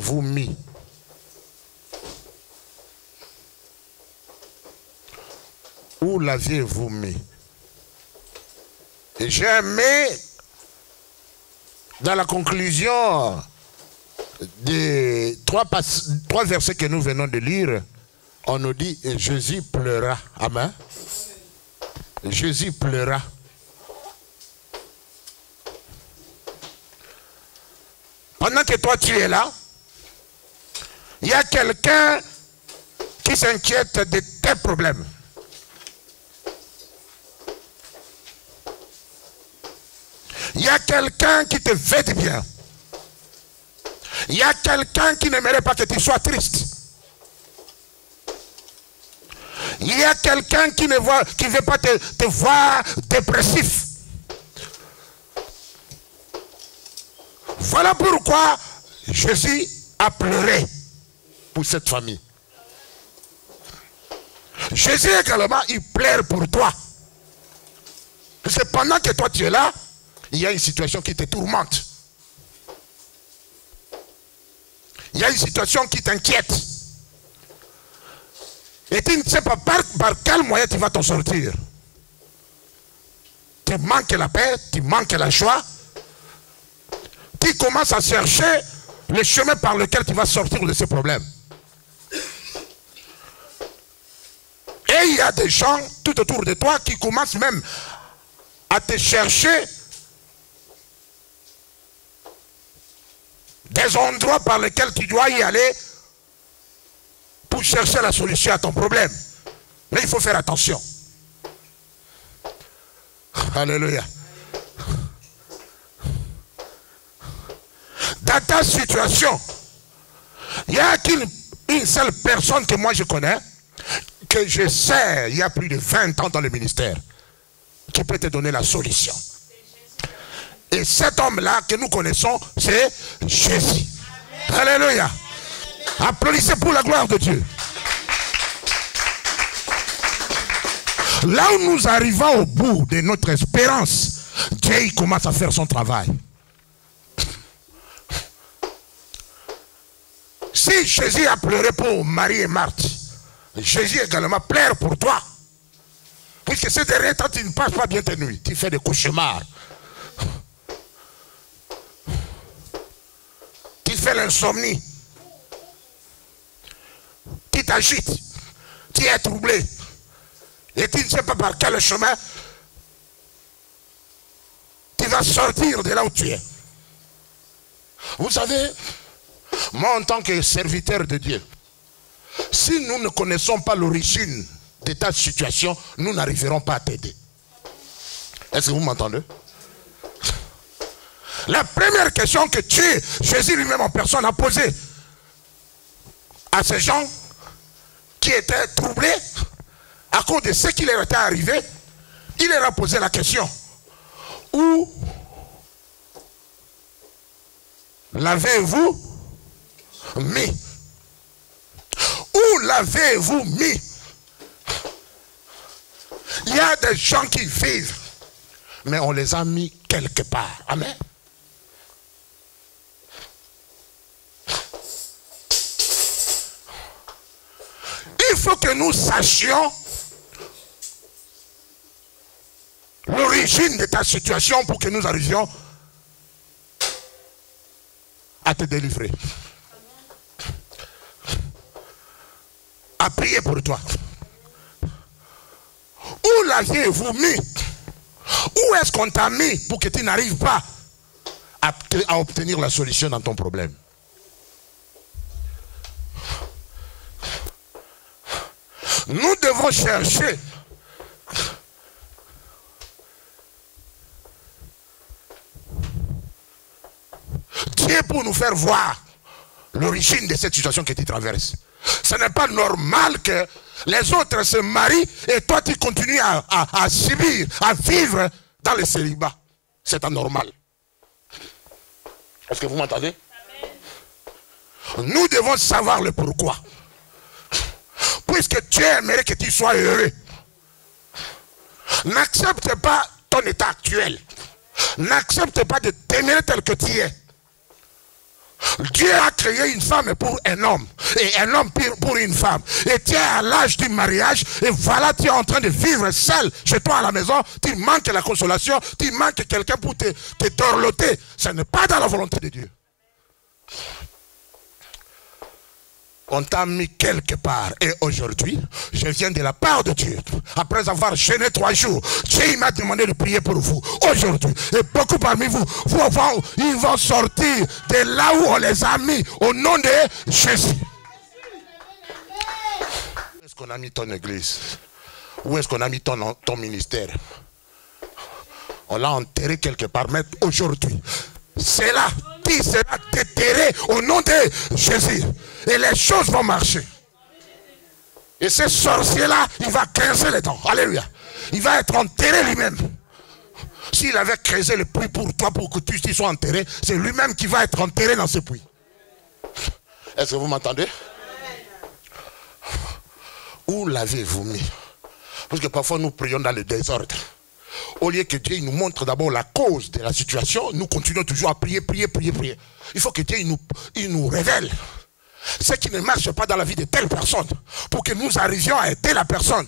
l'aviez-vous mis? Où l'aviez-vous mis? Et j'ai aimé dans la conclusion des trois versets que nous venons de lire, on nous dit Jésus pleura. Amen. Jésus pleura. Pendant que toi tu es là, il y a quelqu'un qui s'inquiète de tes problèmes. Il y a quelqu'un qui te fait du bien. Il y a quelqu'un qui n'aimerait pas que tu sois triste. Il y a quelqu'un qui ne veut pas te voir dépressif. Voilà pourquoi Jésus a pleuré pour cette famille. Jésus également, il pleure pour toi. Parce que pendant que toi tu es là, il y a une situation qui te tourmente. Il y a une situation qui t'inquiète. Et tu ne sais pas par quel moyen tu vas t'en sortir. Tu manques la paix, tu manques la joie. Tu commences à chercher le chemin par lequel tu vas sortir de ces problèmes. Et il y a des gens tout autour de toi qui commencent même à te chercher des endroits par lesquels tu dois y aller pour chercher la solution à ton problème. Mais il faut faire attention. Alléluia. Dans ta situation, il n'y a qu'une seule personne que moi je connais, que je sais, il y a plus de 20 ans dans le ministère, qui peut te donner la solution. Et cet homme-là que nous connaissons, c'est Jésus. Alléluia. Applaudissez pour la gloire de Dieu. Là où nous arrivons au bout de notre espérance, Dieu il commence à faire son travail. Si Jésus a pleuré pour Marie et Marthe, Jésus également pleure pour toi. Puisque ces derniers temps, tu ne passes pas bien tes nuits. Tu fais des cauchemars. Tu fais l'insomnie. Tu t'agites. Tu es troublé. Et tu ne sais pas par quel chemin tu vas sortir de là où tu es. Vous savez, moi en tant que serviteur de Dieu, si nous ne connaissons pas l'origine de ta situation, nous n'arriverons pas à t'aider. Est-ce que vous m'entendez? La première question que Jésus lui-même en personne a posée à ces gens qui étaient troublés à cause de ce qui leur était arrivé, il leur a posé la question: où l'avez-vous mis? Où l'avez-vous mis? Il y a des gens qui vivent, mais on les a mis quelque part. Amen. Il faut que nous sachions l'origine de ta situation pour que nous arrivions à te délivrer. À prier pour toi. Où l'aviez-vous mis? Où est-ce qu'on t'a mis pour que tu n'arrives pas à obtenir la solution dans ton problème? Nous devons chercher Dieu pour nous faire voir l'origine de cette situation que tu traverses. Ce n'est pas normal que les autres se marient et toi tu continues à subir, à vivre dans le célibat. C'est anormal. Est-ce que vous m'entendez? Nous devons savoir le pourquoi. Puisque Dieu aimerait que tu sois heureux. N'accepte pas ton état actuel. N'accepte pas de t'aimer tel que tu es. Dieu a créé une femme pour un homme et un homme pour une femme. Et tu es à l'âge du mariage et voilà, tu es en train de vivre seul chez toi à la maison. Tu manques la consolation, tu manques quelqu'un pour te dorloter. Ce n'est pas dans la volonté de Dieu. On t'a mis quelque part. Et aujourd'hui, je viens de la part de Dieu. Après avoir jeûné 3 jours, Dieu m'a demandé de prier pour vous. Aujourd'hui, et beaucoup parmi vous, ils vont sortir de là où on les a mis au nom de Jésus. Où est-ce qu'on a mis ton église? Où est-ce qu'on a mis ton ministère? On l'a enterré quelque part. Mais aujourd'hui, c'est là qui sera déterré au nom de Jésus. Et les choses vont marcher. Et ce sorcier-là, il va creuser les dents. Alléluia. Il va être enterré lui-même. S'il avait creusé le puits pour toi, pour que tu sois enterré, c'est lui-même qui va être enterré dans ce puits. Est-ce que vous m'entendez? Où l'avez-vous mis? Parce que parfois nous prions dans le désordre. Au lieu que Dieu nous montre d'abord la cause de la situation, nous continuons toujours à prier, prier, prier, prier. Il faut que Dieu il nous révèle ce qui ne marche pas dans la vie de telle personne pour que nous arrivions à aider la personne.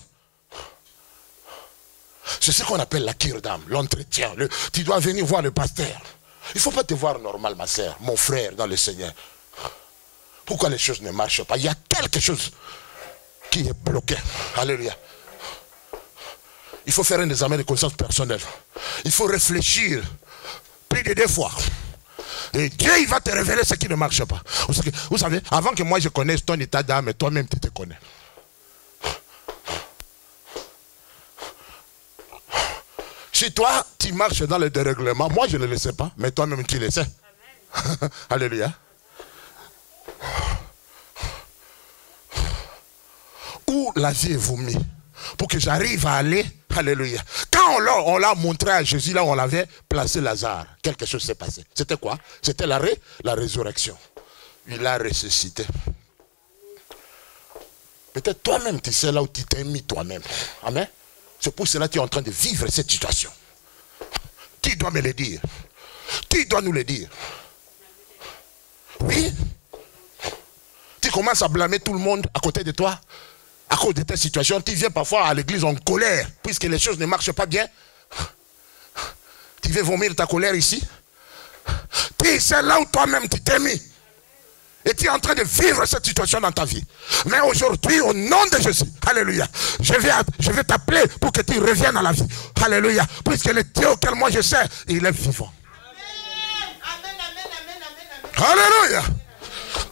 C'est ce qu'on appelle la cure d'âme, l'entretien. Tu dois venir voir le pasteur. Il ne faut pas te voir normal, ma soeur, mon frère dans le Seigneur. Pourquoi les choses ne marchent pas? Il y a quelque chose qui est bloqué. Alléluia. Il faut faire un examen de conscience personnelle. Il faut réfléchir plus de 2 fois. Et Dieu, il va te révéler ce qui ne marche pas. Vous savez, avant que moi je connaisse ton état d'âme, toi-même tu te connais. Si toi, tu marches dans le dérèglement, moi je ne le sais pas, mais toi-même tu le sais. Alléluia. Où l'aviez-vous mis? Pour que j'arrive à aller, alléluia. Quand on l'a montré à Jésus, là où on l'avait placé Lazare, quelque chose s'est passé. C'était quoi? C'était la résurrection. Il a ressuscité. Peut-être toi-même, tu sais là où tu t'es mis toi-même. Amen. C'est pour cela que tu es en train de vivre cette situation. Tu dois me le dire. Tu dois nous le dire. Oui. Tu commences à blâmer tout le monde à côté de toi. À cause de ta situation, tu viens parfois à l'église en colère, puisque les choses ne marchent pas bien. Tu veux vomir ta colère ici. C'est là où toi-même tu t'es mis. Et tu es en train de vivre cette situation dans ta vie. Mais aujourd'hui, au nom de Jésus, alléluia, je vais t'appeler pour que tu reviennes à la vie. Alléluia. Puisque le Dieu auquel moi je sais, il est vivant. Amen, amen, amen, amen, amen. Alléluia.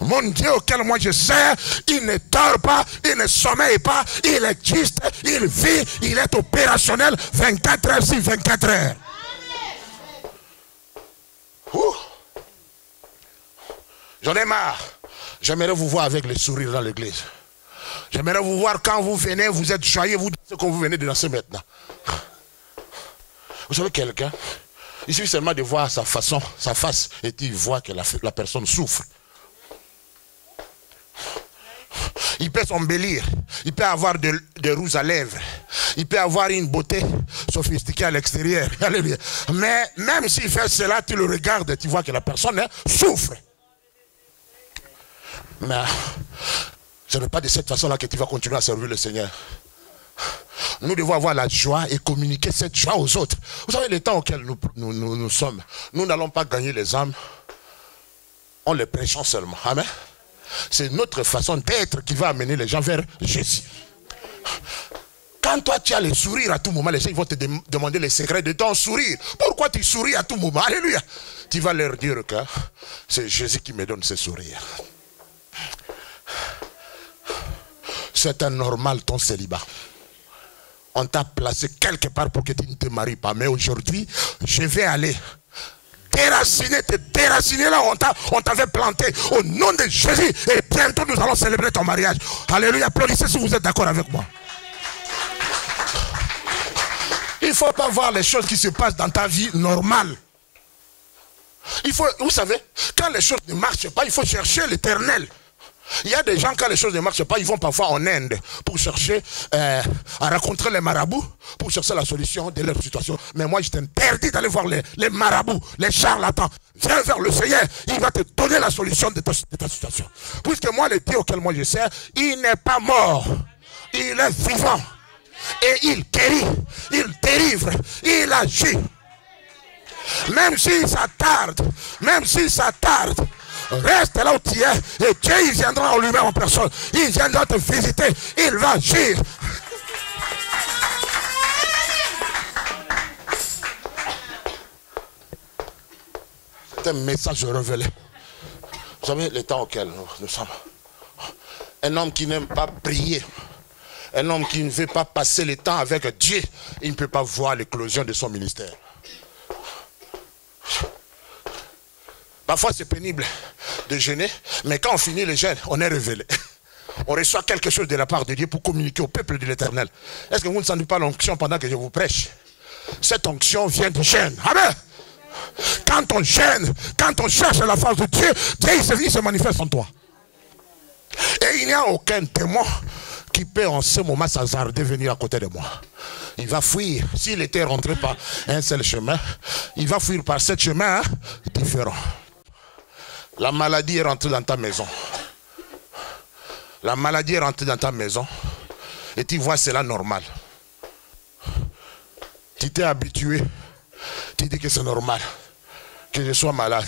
Mon Dieu auquel moi je sers, il ne dort pas, il ne sommeille pas, il existe, il vit, il est opérationnel 24 heures sur 24 heures. J'en ai marre. J'aimerais vous voir avec le sourire dans l'église. J'aimerais vous voir quand vous venez, vous êtes joyeux, vous dansez comme vous venez de danser maintenant. Vous savez quelqu'un, il suffit seulement de voir sa façon, sa face, et tu vois que la personne souffre. Il peut s'embellir, il peut avoir des rouges à lèvres, il peut avoir une beauté sophistiquée à l'extérieur. Mais même s'il fait cela, tu le regardes et tu vois que la personne souffre. Mais ce n'est pas de cette façon-là que tu vas continuer à servir le Seigneur. Nous devons avoir la joie et communiquer cette joie aux autres. Vous savez, les temps auxquels nous sommes, nous n'allons pas gagner les âmes en les prêchant seulement. Amen. C'est notre façon d'être qui va amener les gens vers Jésus. Quand toi tu as le sourire à tout moment, les gens vont te demander les secrets de ton sourire. Pourquoi tu souris à tout moment? Alléluia. Tu vas leur dire que c'est Jésus qui me donne ce sourire. C'est un normal ton célibat. On t'a placé quelque part pour que tu ne te maries pas. Mais aujourd'hui, je vais aller te déraciner là où on t'avait planté au nom de Jésus. Et bientôt nous allons célébrer ton mariage. Alléluia, applaudissez si vous êtes d'accord avec moi. Il ne faut pas voir les choses qui se passent dans ta vie normale. Il faut, vous savez, quand les choses ne marchent pas, il faut chercher l'Éternel. Il y a des gens, quand les choses ne marchent pas, ils vont parfois en Inde pour chercher à rencontrer les marabouts, pour chercher la solution de leur situation. Mais moi, je t'interdis d'aller voir les marabouts, les charlatans. Viens vers le Seigneur, il va te donner la solution de ta situation. Puisque moi, le Dieu auquel moi je sers, il n'est pas mort, il est vivant. Et il guérit, il délivre, il agit. Même si ça tarde, reste là où tu es et Dieu il viendra en lui-même en personne. Il viendra te visiter, il va agir. C'est un message révélé. Vous savez le temps auquel nous sommes. Un homme qui n'aime pas prier, un homme qui ne veut pas passer le temps avec Dieu, il ne peut pas voir l'éclosion de son ministère. Parfois c'est pénible de jeûner, mais quand on finit le jeûne, on est révélé. On reçoit quelque chose de la part de Dieu pour communiquer au peuple de l'Éternel. Est-ce que vous ne sentez pas l'onction pendant que je vous prêche? Cette onction vient du jeûne. Amen. Quand on jeûne, quand on cherche la face de Dieu, Dieu il se manifeste en toi. Et il n'y a aucun démon qui peut en ce moment s'hasarder venir à côté de moi. Il va fuir. S'il était rentré par un seul chemin, il va fuir par 7 chemins différents. La maladie est rentrée dans ta maison. La maladie est rentrée dans ta maison. Et tu vois cela normal. Tu t'es habitué. Tu dis que c'est normal. Que je sois malade.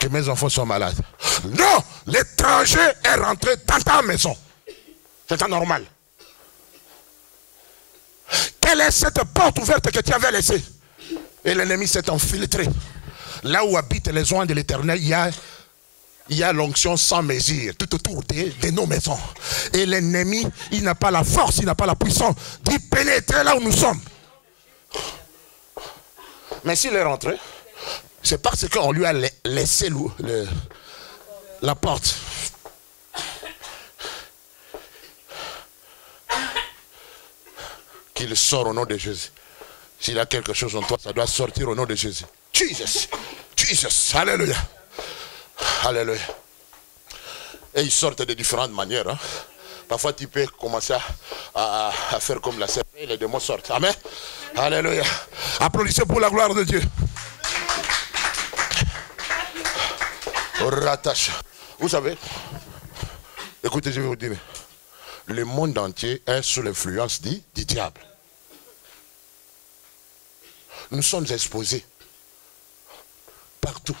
Que mes enfants soient malades. Non! L'étranger est rentré dans ta maison. C'est anormal. Quelle est cette porte ouverte que tu avais laissée? Et l'ennemi s'est infiltré. Là où habitent les oins de l'Éternel, il y a l'onction sans mesure tout autour de nos maisons. Et l'ennemi, il n'a pas la force, il n'a pas la puissance d'y pénétrer là où nous sommes. Mais s'il est rentré, c'est parce qu'on lui a laissé la porte. Qu'il sort au nom de Jésus. S'il a quelque chose en toi, ça doit sortir au nom de Jésus. Jesus, Jesus, alléluia. Alléluia. Et ils sortent de différentes manières. Hein. Parfois tu peux commencer à faire comme la serpent et les démons sortent. Amen. Alléluia. Applaudissez pour la gloire de Dieu. Rattache. Vous savez, écoutez, je vais vous dire, le monde entier est sous l'influence du diable. Nous sommes exposés partout.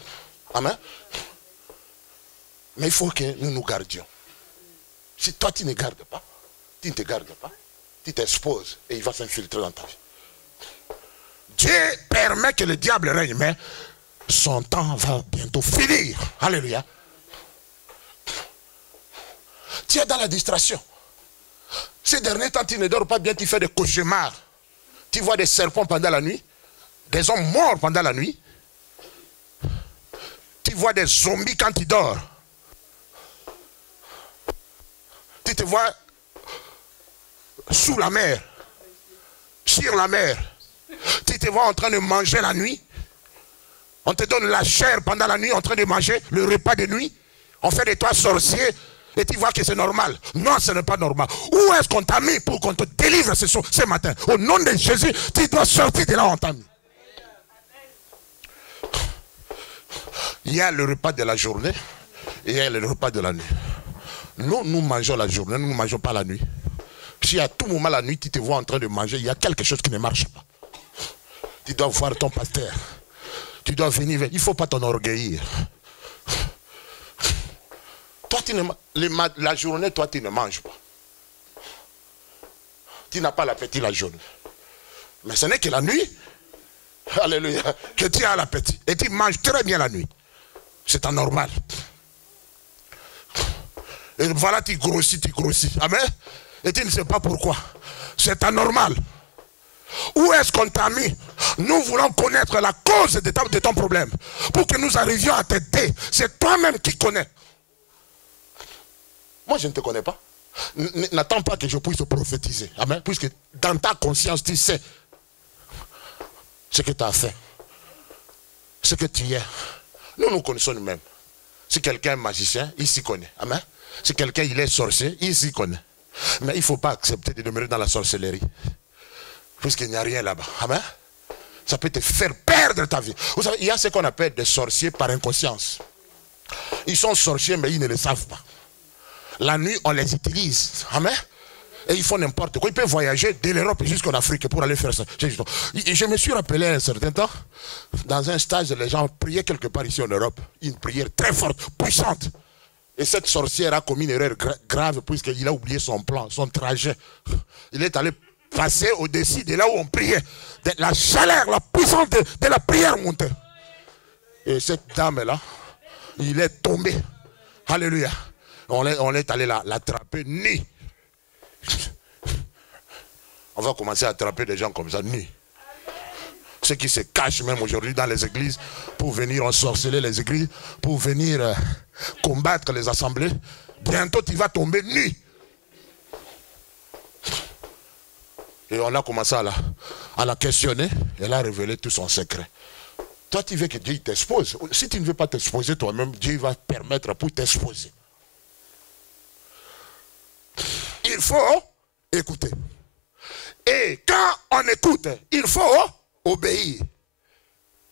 Amen. Mais il faut que nous nous gardions. Si toi tu ne gardes pas, tu ne te gardes pas, tu t'exposes et il va s'infiltrer dans ta vie. Dieu permet que le diable règne, mais son temps va bientôt finir. Alléluia. Tu es dans la distraction. Ces derniers temps, tu ne dors pas bien, tu fais des cauchemars. Tu vois des serpents pendant la nuit, des hommes morts pendant la nuit. Tu vois des zombies quand tu dors. Tu te vois sous la mer, sur la mer. Tu te vois en train de manger la nuit. On te donne la chair pendant la nuit en train de manger le repas de nuit. On fait de toi sorcier et tu vois que c'est normal. Non, ce n'est pas normal. Où est-ce qu'on t'a mis pour qu'on te délivre ce matin? Au nom de Jésus, tu dois sortir de là où on t'a mis. Il y a le repas de la journée et il y a le repas de la nuit. Nous mangeons la journée, nous ne mangeons pas la nuit. Si à tout moment la nuit, tu te vois en train de manger, il y a quelque chose qui ne marche pas. Tu dois voir ton pasteur. Tu dois venir. Il ne faut pas t'enorgueillir. Toi, la journée, toi, tu ne manges pas. Tu n'as pas l'appétit la journée. Mais ce n'est que la nuit. Alléluia. Que tu as l'appétit. Et tu manges très bien la nuit. C'est anormal. Et voilà, tu grossis. Amen. Et tu ne sais pas pourquoi. C'est anormal. Où est-ce qu'on t'a mis? Nous voulons connaître la cause de ton problème. Pour que nous arrivions à t'aider. C'est toi-même qui connais. Moi, je ne te connais pas. N'attends pas que je puisse te prophétiser. Amen. Puisque dans ta conscience, tu sais ce que tu as fait. Ce que tu es. Nous nous connaissons nous-mêmes. Si quelqu'un est magicien, il s'y connaît. Amen. Si quelqu'un il est sorcier, il s'y connaît. Mais il ne faut pas accepter de demeurer dans la sorcellerie. Puisqu'il n'y a rien là-bas. Amen. Ça peut te faire perdre ta vie. Vous savez, il y a ce qu'on appelle des sorciers par inconscience. Ils sont sorciers, mais ils ne le savent pas. La nuit, on les utilise. Amen. Et ils font n'importe quoi. Ils peuvent voyager de l'Europe jusqu'en Afrique pour aller faire ça. Je me suis rappelé un certain temps, dans un stage, les gens priaient quelque part ici en Europe. Une prière très forte, puissante. Et cette sorcière a commis une erreur grave puisqu'il a oublié son plan, son trajet. Il est allé passer au-dessus de là où on priait. La chaleur, la puissance de la prière montait. Et cette dame-là, il est tombé. Alléluia. On est allé l'attraper nue. On va commencer à attraper des gens comme ça, nus. Ceux qui se cachent même aujourd'hui dans les églises pour venir ensorceler les églises, pour venir combattre les assemblées. Bientôt, tu vas tomber nu. Et on a commencé à la questionner. Elle a révélé tout son secret. Toi, tu veux que Dieu t'expose. Si tu ne veux pas t'exposer toi-même, Dieu va permettre pour t'exposer. Il faut écouter. Et quand on écoute, il faut obéir.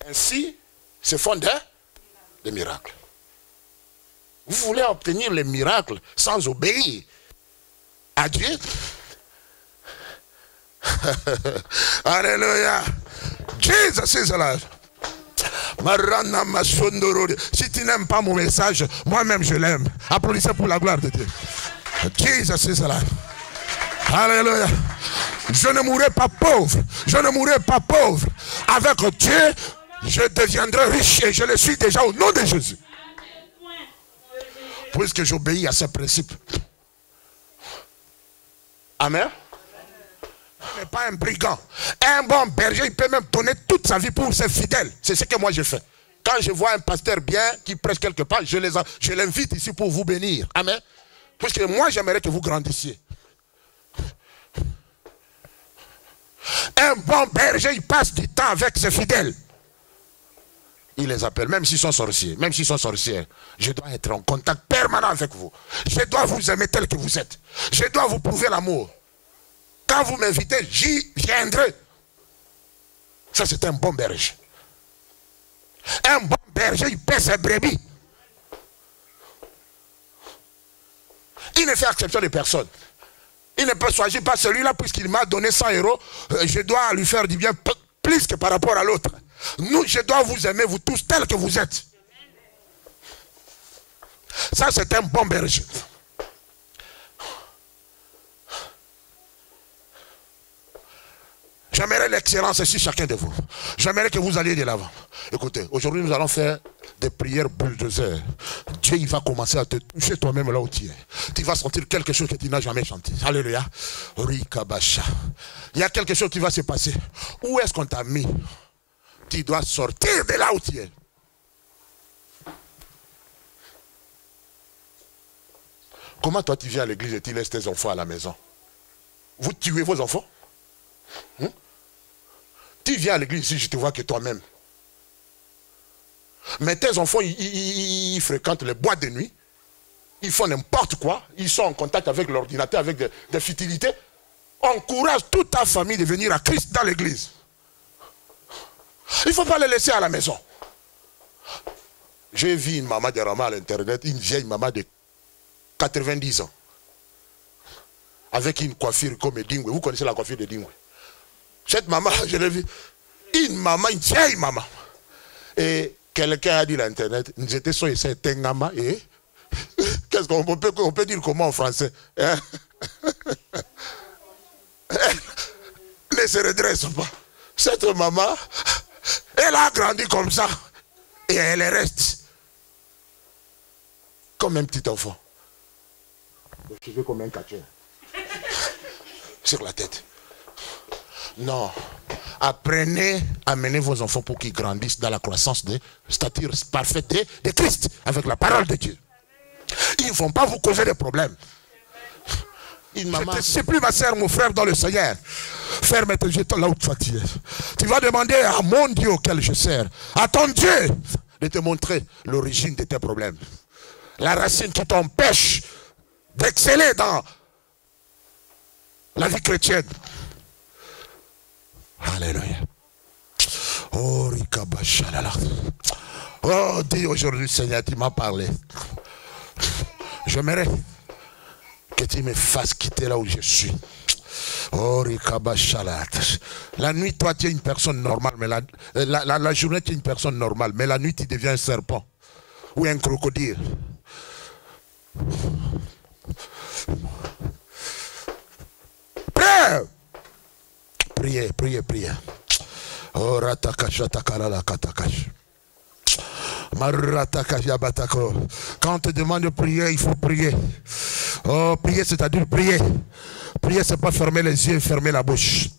Ainsi se font des miracles. Vous voulez obtenir les miracles sans obéir à Dieu? Alléluia. Jesus is alive. Si tu n'aimes pas mon message, moi-même je l'aime. Applaudissez pour la gloire de Dieu. Jesus is alive. Alléluia. Je ne mourrai pas pauvre. Je ne mourrai pas pauvre. Avec Dieu, je deviendrai riche et je le suis déjà au nom de Jésus. Puisque j'obéis à ses principes. Amen. Mais pas un brigand. Un bon berger, il peut même donner toute sa vie pour ses fidèles. C'est ce que moi je fais. Quand je vois un pasteur bien qui prêche quelque part, je l'invite ici pour vous bénir. Amen. Puisque moi j'aimerais que vous grandissiez. Un bon berger, il passe du temps avec ses fidèles. Il les appelle, même s'ils sont sorciers, même s'ils sont sorcières. Je dois être en contact permanent avec vous. Je dois vous aimer tel que vous êtes. Je dois vous prouver l'amour. Quand vous m'invitez, j'y viendrai. Ça, c'est un bon berger. Un bon berger, il paie ses brebis. Il ne fait exception de personne. Il ne peut choisir pas celui-là puisqu'il m'a donné 100 €. Je dois lui faire du bien plus que par rapport à l'autre. Nous, je dois vous aimer, vous tous, tels que vous êtes. Ça, c'est un bon berger. J'aimerais l'excellence sur chacun de vous. J'aimerais que vous alliez de l'avant. Écoutez, aujourd'hui nous allons faire des prières bulldozer. Dieu il va commencer à te toucher toi-même là où tu es. Tu vas sentir quelque chose que tu n'as jamais chanté. Alléluia. Rikabasha. Il y a quelque chose qui va se passer. Où est-ce qu'on t'a mis? Tu dois sortir de là où tu es. Comment toi tu viens à l'église et tu laisses tes enfants à la maison? Vous tuez vos enfants? Tu viens à l'église ici, je te vois que toi-même. Mais tes enfants, ils fréquentent les boîtes de nuit. Ils font n'importe quoi. Ils sont en contact avec l'ordinateur, avec des futilités. Encourage toute ta famille de venir à Christ dans l'église. Il ne faut pas les laisser à la maison. J'ai vu une maman de Rama à l'internet, une vieille maman de 90 ans. Avec une coiffure comme Dingwe. Vous connaissez la coiffure de Dingwe? Cette maman, je l'ai vue. Une maman, une vieille maman. Et quelqu'un a dit à l'internet, nous étions sur ce Tengama et qu'est-ce qu'on peut dire comment en français? Hein? Ne se redresse pas. Cette maman, elle a grandi comme ça. Et elle reste comme un petit enfant. Les cheveux comme un catcheur. Sur la tête. Non. Apprenez à mener vos enfants pour qu'ils grandissent dans la croissance de stature parfaite de Christ avec la parole de Dieu. Ils ne vont pas vous causer des problèmes. C'est plus ma soeur, mon frère dans le Seigneur. Ferme tes yeux là où tu es. Tu vas demander à mon Dieu auquel je sers, à ton Dieu, de te montrer l'origine de tes problèmes. La racine qui t'empêche d'exceller dans la vie chrétienne. Alléluia. Oh, oh, dis aujourd'hui, Seigneur, tu m'as parlé. J'aimerais que tu me fasses quitter là où je suis. Oh, la nuit, toi, tu es une personne normale, mais la journée, tu es une personne normale, mais la nuit, tu deviens un serpent ou un crocodile. Priez, priez, priez. Oh, quand on te demande de prier, il faut prier. Oh, prier, c'est-à-dire prier. Prier, c'est pas fermer les yeux, fermer la bouche.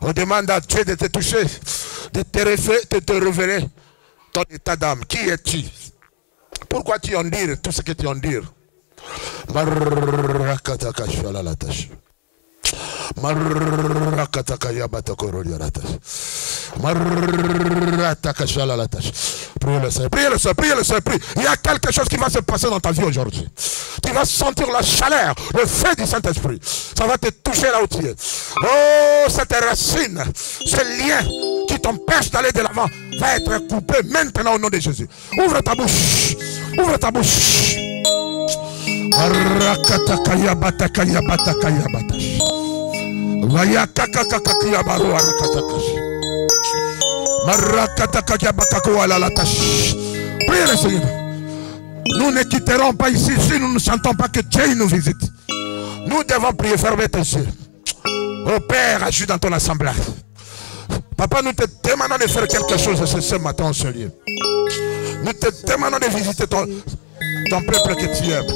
On demande à Dieu de te toucher, de te révéler ton état d'âme. Qui es-tu? Pourquoi tu en dis tout ce que tu en dis? Priez le Seigneur, priez le Seigneur, priez le Seigneur, priez. Il y a quelque chose qui va se passer dans ta vie aujourd'hui. Tu vas sentir la chaleur, le feu du Saint-Esprit. Ça va te toucher là où tu es. Oh, cette racine, ce lien qui t'empêche d'aller de l'avant va être coupé maintenant au nom de Jésus. Ouvre ta bouche, ouvre ta bouche. Priez le Seigneur. Nous ne quitterons pas ici si nous ne sentons pas que Dieu nous visite. Nous devons prier, fermer tes yeux. Oh Père, agis dans ton assemblée. Papa, nous te demandons de faire quelque chose ce matin en ce lieu. Nous te demandons de visiter ton peuple que tu aimes.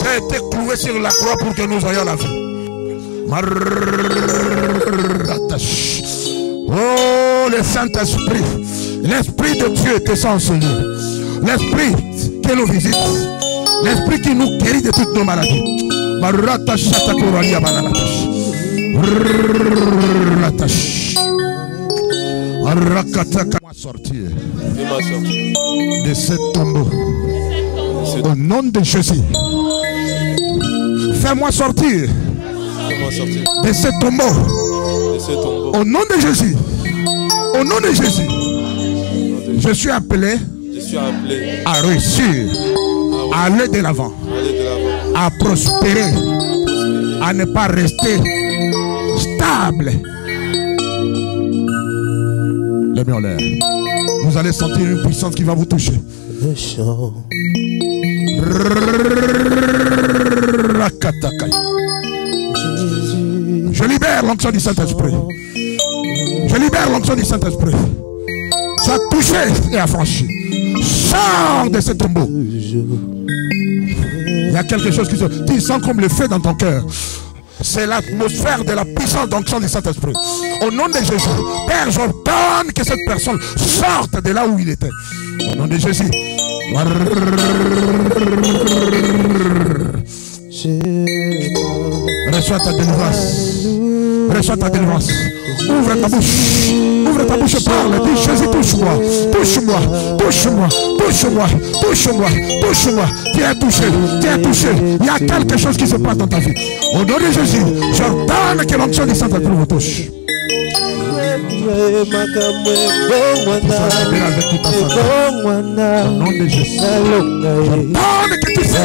Tu as été cloué sur la croix pour que nous ayons la vie. Oh, le Saint-Esprit, l'Esprit de Dieu descend en ce lieu. L'Esprit qui nous visite, l'Esprit qui nous guérit de toutes nos maladies. Sortir de ce tombeau au nom de Jésus. Fais-moi sortir de ce tombeau au nom de Jésus. Au nom de Jésus. Je suis appelé à réussir, à aller de l'avant, à prospérer, à ne pas rester stable. Les mains en l'air. Vous allez sentir une puissance qui va vous toucher. Je libère l'onction du Saint-Esprit. Je libère l'onction du Saint-Esprit. Sois touché et affranchi. Sors de ce tombeau. Il y a quelque chose qui se... Tu sens comme le feu dans ton cœur. C'est l'atmosphère de la puissance d'onction du Saint-Esprit. Au nom de Jésus, Père, j'ordonne que cette personne sorte de là où il était. Au nom de Jésus. Reçois ta délivrance. Reçois ta délivrance. Ouvre ta bouche. Ouvre ta bouche et parle. Dis Jésus, touche-moi. Touche-moi. Touche-moi. Touche-moi. Touche-moi. Touche-moi. Tu es touché. Tu es touché. Il y a quelque chose qui se passe dans ta vie. Au nom de Jésus, j'ordonne que l'onction du Saint-Esprit vous touche. Avec toute ta famille. Au nom de Jésus. J'ordonne que tu sais.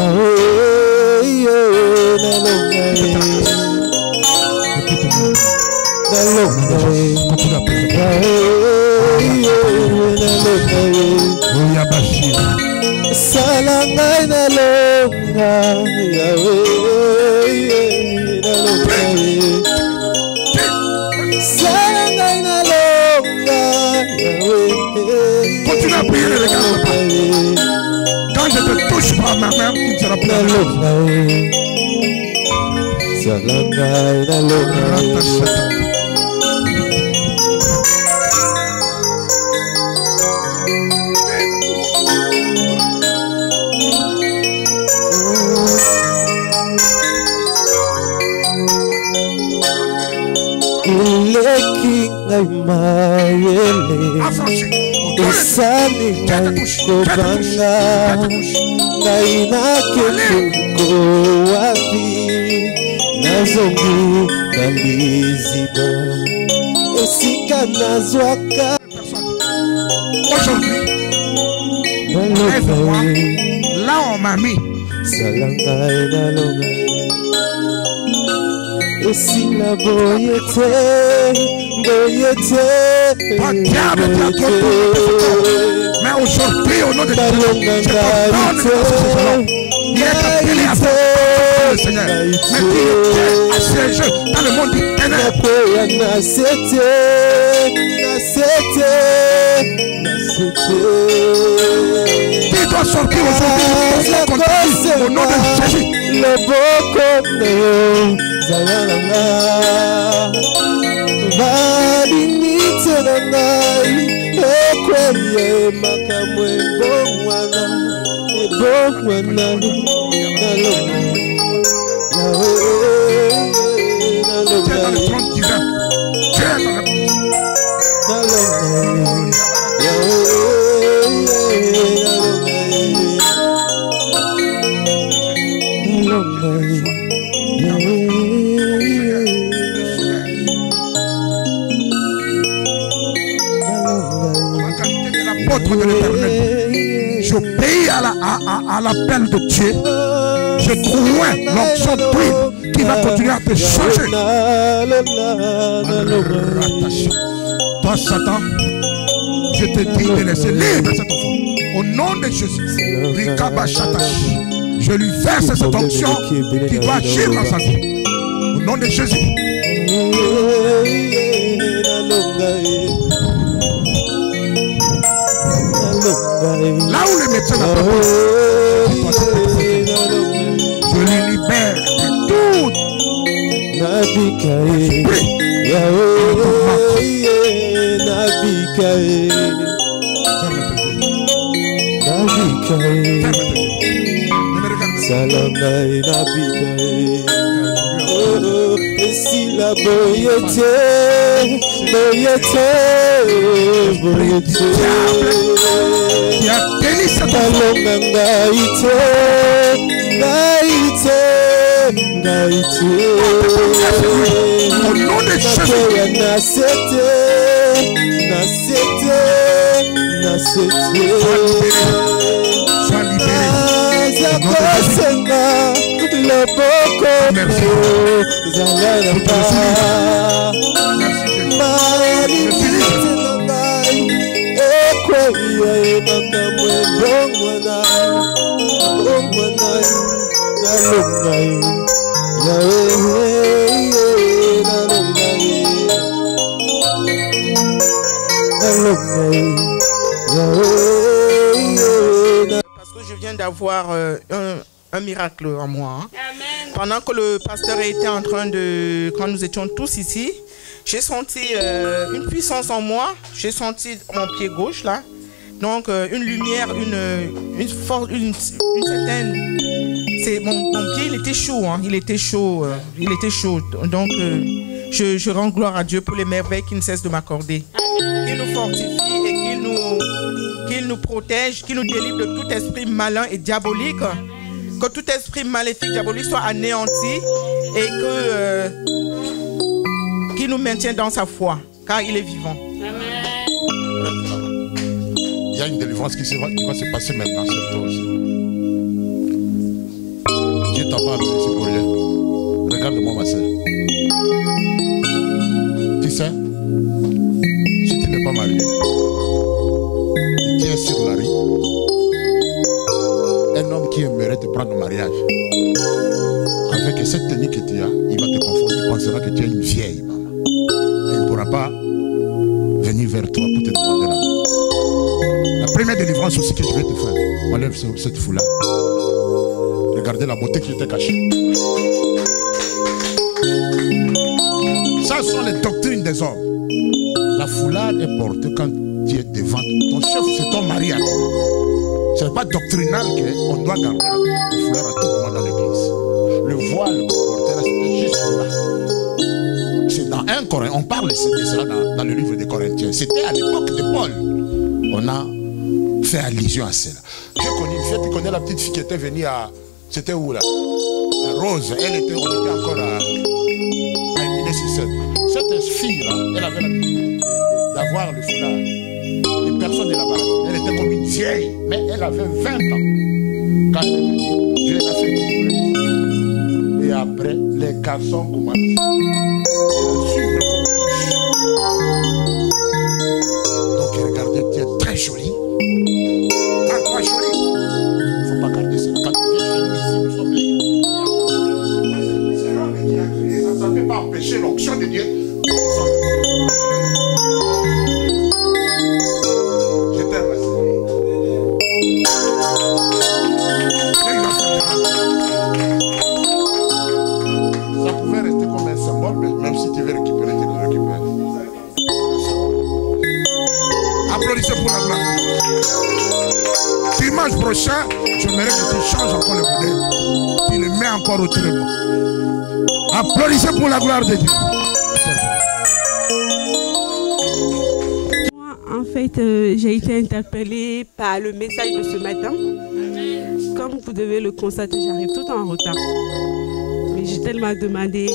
Continue à prier. Continue à prier, les gars. Quand je te touche par ma main, tu ne seras plus ileki ngai mayele esali ngai kobanga ngai nakeko wapi nazongi na liziba esika nazwaka là on m'a mis salangai nalongai esila boyete mais aujourd'hui au nom de Jésus je t'ordonne il est appelé à faire le Seigneur mais qui était assiégé dans le monde du ténèbre il doit sortir aujourd'hui au nom de Jésus le boko Zalanga Valimite na ngai Ekweye makamwe bongwana Ebongwana Nalonga Yahweh Nalonga dans le trône divin tu es dans la Nalonga Yahweh Nalonga de l'Éternel. J'obéis à l'appel de Dieu. Je crois l'onction d'huile qui va continuer à te changer. Toi, Satan, je te dis de laisser libre cet enfant. Au nom de Jésus, je lui verse cette onction qui doit agir dans sa vie. Au nom de Jésus. Là où le médecin n'a pas pu, je les libère de tout esprit. La boyete, qui a béni cette enfant. Au nom de Jésus. Sois libéré. Merci. Parce que je viens d'avoir un miracle en moi. Hein. Pendant que le pasteur était en train de... Quand nous étions tous ici, j'ai senti une puissance en moi. J'ai senti mon pied gauche là. Donc une lumière, une force, une certaine... Mon pied, il était chaud. Hein. Il était chaud. Donc je rends gloire à Dieu pour les merveilles qu'il ne cesse de m'accorder. Qu'il nous fortifie et qu'il nous protège, qu'il nous délivre de tout esprit malin et diabolique. Que tout esprit maléfique, diabolique soit anéanti et qu'il nous maintienne dans sa foi, car il est vivant. Amen. Il y a une délivrance qui va se passer maintenant sur toi aussi. Dieu t'a pas appelé, c'est pour rien. Regarde-moi ma soeur. Tu sais, si tu n'es pas marié, tu es sur la rue, un homme qui aimerait te prendre au mariage, avec cette tenue que tu as, il va te confondre, il pensera que tu es une vieille maman. Et il ne pourra pas venir vers toi pour te demander la main. La première délivrance aussi que je vais te faire, enlève cette foulard. Regardez la beauté qui était cachée. Ça sont les doctrines des hommes. La foulard est portée quand tu es devant ton chef, c'est ton mariage. Ce n'est pas doctrinal qu'on doit garder le foulard à tout moment dans l'église. Le voile qu'on portait là, c'était juste là. C'est dans On parle de cela dans le livre des Corinthiens. C'était à l'époque de Paul. On a fait allusion à cela. J'ai connu une fête, tu connais la petite fille qui était venue à... C'était où là? Rose. On était encore à Eminé sur cette fille-là, elle avait l'habitude d'avoir le foulard. Et personne ne l'a baladée. Elle était comme une vieille, mais elle avait 20 ans. Quand elle est venue, Dieu l'a fait vivre. Et après, les garçons commencent à suivre comme une. Donc, regardez, tu es très jolie. Quand tu es jolie, il ne faut pas garder ça. Quand tu viens chez nous ici, nous sommes libres. C'est l'homme qui a créé ça. Ça ne peut pas empêcher l'onction de Dieu. Dimanche prochain, j'aimerais que tu changes encore le modèle. Tu le mets encore autrement. Applaudissez pour la gloire de Dieu. Moi, en fait, j'ai été interpellée par le message de ce matin. Comme vous devez le constater, j'arrive tout en retard. Mais j'ai tellement demandé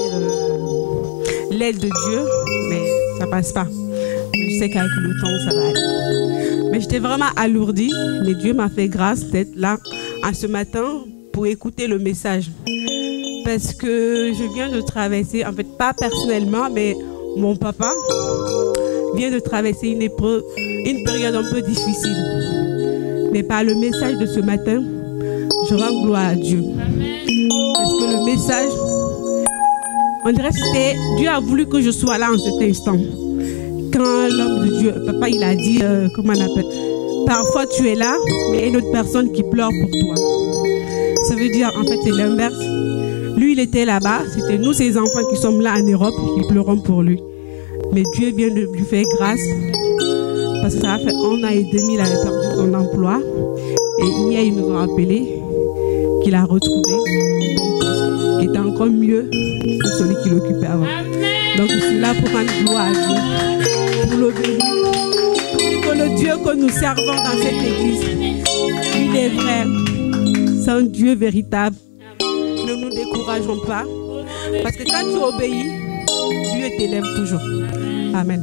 l'aide de Dieu, mais ça passe pas. Mais je sais qu'avec le temps, ça va aller. Mais j'étais vraiment alourdie, mais Dieu m'a fait grâce d'être là en ce matin pour écouter le message. Parce que je viens de traverser, en fait pas personnellement, mais mon papa vient de traverser une épreuve, une période un peu difficile. Mais par le message de ce matin, je rends gloire à Dieu. Parce que le message, on dirait que c'était Dieu a voulu que je sois là en cet instant. Quand l'homme de Dieu, papa, il a dit, comment on appelle, parfois tu es là, mais il y a une autre personne qui pleure pour toi. Ça veut dire, en fait, c'est l'inverse. Lui, il était là-bas, c'était nous, ses enfants qui sommes là en Europe, qui pleurons pour lui. Mais Dieu vient de lui faire grâce, parce que ça a fait 1 an et demi, il avait perdu son emploi. Et hier, ils nous ont appelé qu'il a retrouvé un bon poste, qui était encore mieux que celui qu'il occupait avant. Donc, je suis là pour rendre gloire à Dieu. Pour le bénir, que le Dieu que nous servons dans cette église, il est vrai, c'est un Dieu véritable. Ne nous décourageons pas, parce que quand tu obéis, Dieu t'élève toujours. Amen.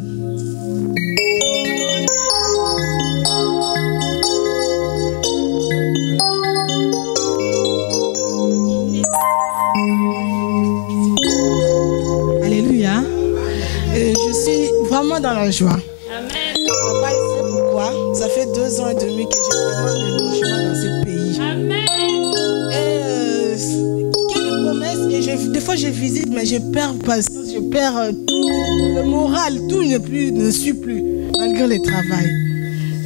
Alléluia. Je suis vraiment dans la joie. Papa, il sait pourquoi. Ça fait 2 ans et demi que j'ai vraiment le logement dans ce pays. Quelle promesse. Et des fois, je visite, mais je perds patience, je perds tout. Le moral, tout ne suit plus, malgré le travail.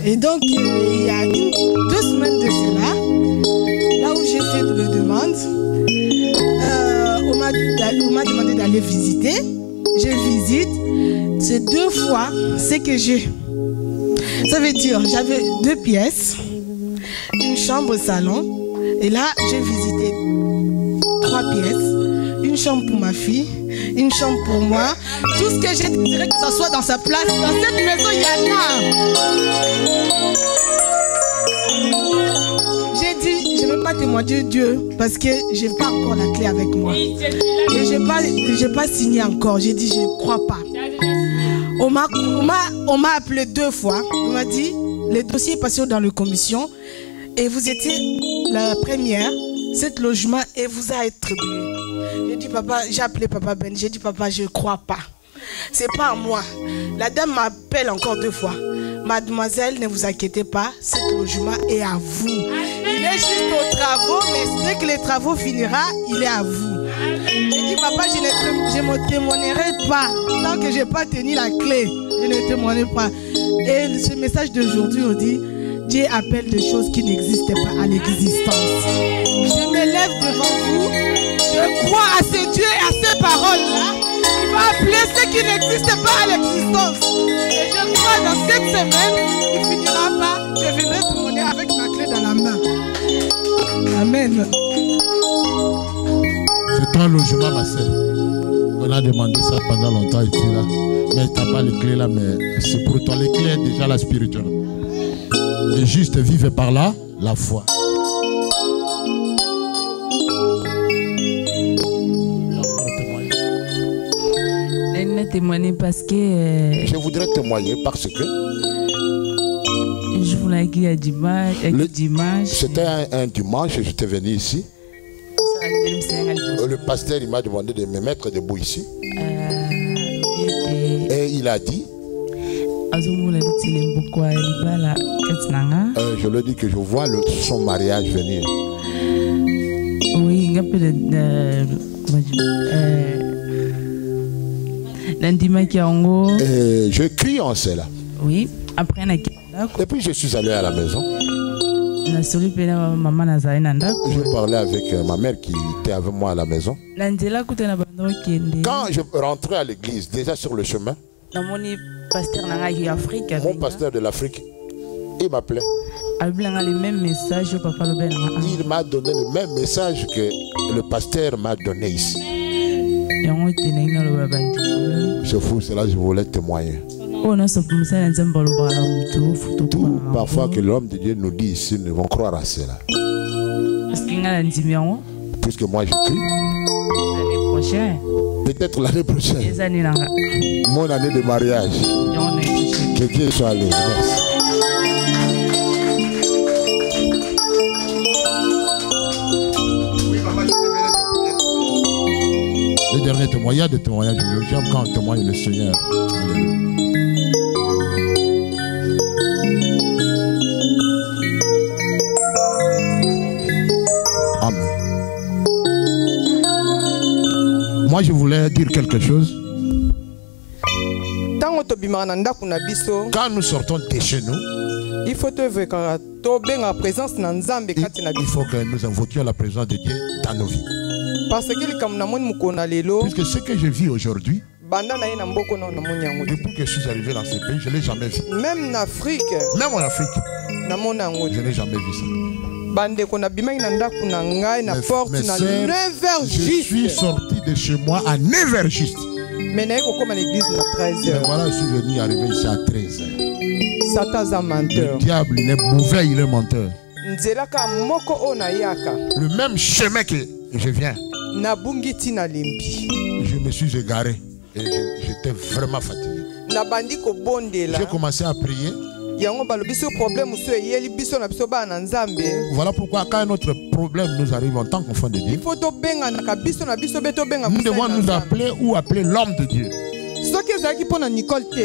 Et donc, il y a 2 semaines de cela, là où j'ai fait une demande, on m'a demandé d'aller visiter. Je visite. C'est 2 fois ce que j'ai. Ça veut dire, j'avais 2 pièces, une chambre salon, et là, j'ai visité 3 pièces, une chambre pour ma fille, une chambre pour moi. Tout ce que j'ai, je dirais que ça soit dans sa place. Dans cette maison, il y en a. J'ai dit, je ne vais pas témoigner Dieu parce que je n'ai pas encore la clé avec moi. Et je n'ai pas signé encore. J'ai dit, je ne crois pas. On m'a appelé 2 fois. On m'a dit, le dossier est passé dans la commission et vous étiez la première, cet logement, et vous a attribué. J'ai dit, papa, j'ai appelé papa Ben. J'ai dit, papa, je ne crois pas. C'est pas à moi. La dame m'appelle encore 2 fois. Mademoiselle, ne vous inquiétez pas, cet logement est à vous. Il est juste aux travaux, mais dès que les travaux finira, il est à vous. J'ai dit, papa, je ne témoignerai pas. Tant que je n'ai pas tenu la clé, je ne témoignerai pas. Et ce message d'aujourd'hui, on dit, Dieu appelle des choses qui n'existaient pas à l'existence. Je me lève devant vous. Je crois à ce Dieu et à ces paroles-là. Il va appeler ce qui n'existe pas à l'existence. Et je crois dans cette semaine, il ne finira pas. Je viendrai témoigner avec ma clé dans la main. Amen. C'est ton logement, ma soeur. On On a demandé ça pendant longtemps et tu là. Mais tu n'as pas les clés là, mais c'est pour toi. Les clés est déjà la spirituelle. Les justes vivent par là, la foi. Témoigner parce que je voudrais témoigner parce que je voulais qu'il y ait dimanche. C'était un dimanche et j'étais venu ici. Le pasteur il m'a demandé de me mettre debout ici. Et il a dit je lui ai dit que je vois son mariage venir. Oui, je crie en cela. Oui, après et puis je suis allé à la maison. J'ai parlé avec ma mère qui était avec moi à la maison. Quand je rentrais à l'église, déjà sur le chemin, mon pasteur de l'Afrique, il m'appelait. Il m'a donné le même message que le pasteur m'a donné ici. C'est fou, c'est là que je voulais témoigner. Tout parfois que l'homme de Dieu nous dit ici, nous vont croire à cela. Puisque moi j'écris. Peut-être l'année prochaine. Mon année de mariage. Que Dieu soit loué. Merci. Le dernier témoignage, il y a des témoignages. J'aime quand on témoigne le Seigneur. Amen. Moi, je voulais dire quelque chose. Quand nous sortons de chez nous, il faut que nous invoquions la présence de Dieu dans nos vies. Puisque ce que je vis aujourd'hui, depuis que je suis arrivé dans ce pays, je ne l'ai jamais vu. Même en Afrique, je n'ai jamais vu ça. Je suis sorti de chez moi à 9h juste. Mais voilà, je suis venu arriver ici à 13h. Le diable, il est mauvais, il est menteur. Le même chemin que je viens, je me suis égaré et j'étais vraiment fatigué. J'ai commencé à prier. Voilà pourquoi quand notre problème nous arrive en tant qu'enfant de Dieu, nous devons nous appeler ou appeler l'homme de Dieu.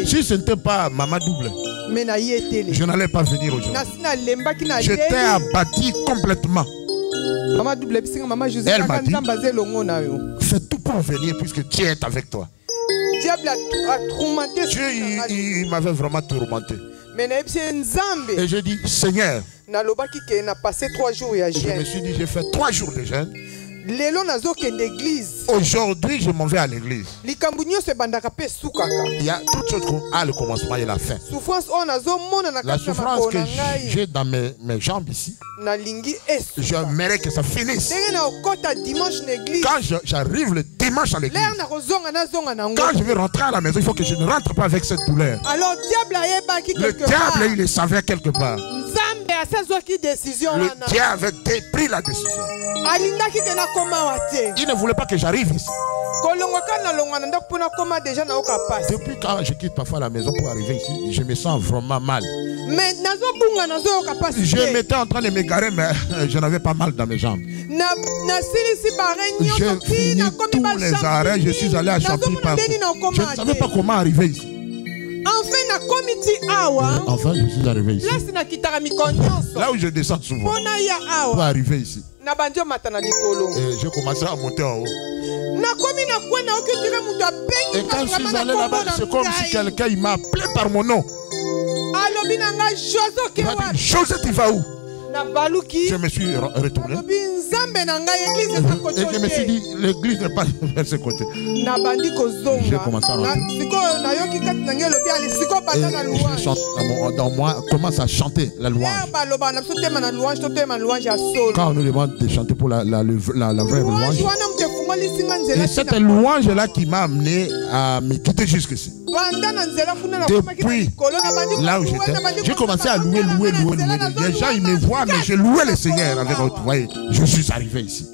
Si ce n'était pas Maman Double, je n'allais pas venir aujourd'hui. J'étais abattu complètement. Elle m'a dit, fais tout pour venir puisque Dieu est avec toi. Dieu, il m'avait vraiment tourmenté. Et je dis, Seigneur, je me suis dit, j'ai fait 3 jours de jeûne. Aujourd'hui, je m'en vais à l'église. Il y a toutes choses à le commencement et la fin. La souffrance que j'ai dans mes jambes ici, j'aimerais que ça finisse. Quand j'arrive le dimanche à l'église, quand je vais rentrer à la maison, il faut que je ne rentre pas avec cette douleur. Le diable, il le savait quelque part. Le diable avait pris la décision. Il ne voulait pas que j'arrive ici. Depuis quand je quitte parfois la maison pour arriver ici, je me sens vraiment mal. Je m'étais en train de m'égarer, mais je n'avais pas mal dans mes jambes. J'ai fini tous les arrêts, je suis allé à Champy partout. Je ne savais pas comment arriver ici. Enfin, je suis arrivé ici. Là où je descends souvent pour arriver ici. Et j'ai commencé à monter en haut. Et quand je suis allé là-bas, c'est comme si quelqu'un m'a appelé par mon nom. Il m'a dit, José, tu vas où? Je me suis retourné. Et je me suis dit, l'église n'est pas vers ce côté. J'ai commencé à rentrer. Et je chante dans moi, commence à chanter la louange. Quand on nous demande de chanter pour la vraie louange, Et cette louange-là qui m'a amené à me quitter jusqu'ici. Depuis là où j'étais, j'ai commencé à louer. Les gens, ils me voient, mais je louais le Seigneur avec votre voix. Je suis arrivé ici.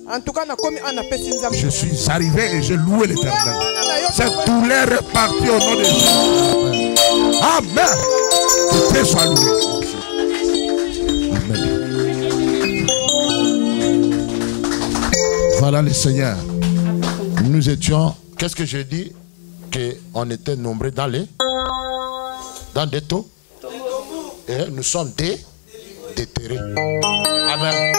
Je suis arrivé et je louais l'Éternel. Cette douleur est partie au nom de Jésus. Amen. Que Dieu soit loué. Amen. Voilà le Seigneur. Nous étions, qu'est-ce que je dis? Qu'on était nombreux dans des taux. Et nous sommes déterrés. Amen.